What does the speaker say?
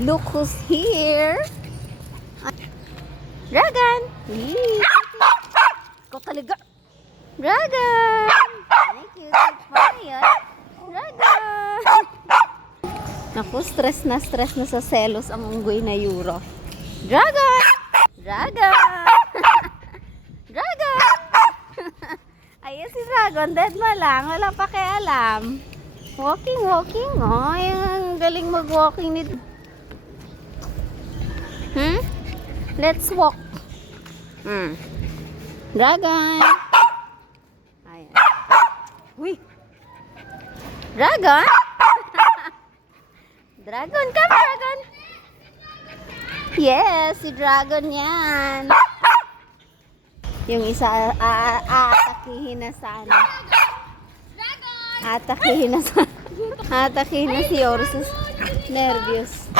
Look who's here. Dragon. Yee. Ikaw talaga. Dragon. Thank you. Fire. Dragon. Naku, stress na sa selos ang unggoy na Euro. Dragon. Dragon. Dragon. Ayan si Dragon. Dead ma lang. Wala pa alam. Walking. Oh, yung galing mag-walking nito. Let's walk. Dragon. Ayan. Uy. Dragon. Dragon, come Dragon. Yes, si Dragon yan. Yung isa aatakihin na sa ano. Atakihin na si Orsus. Nervous.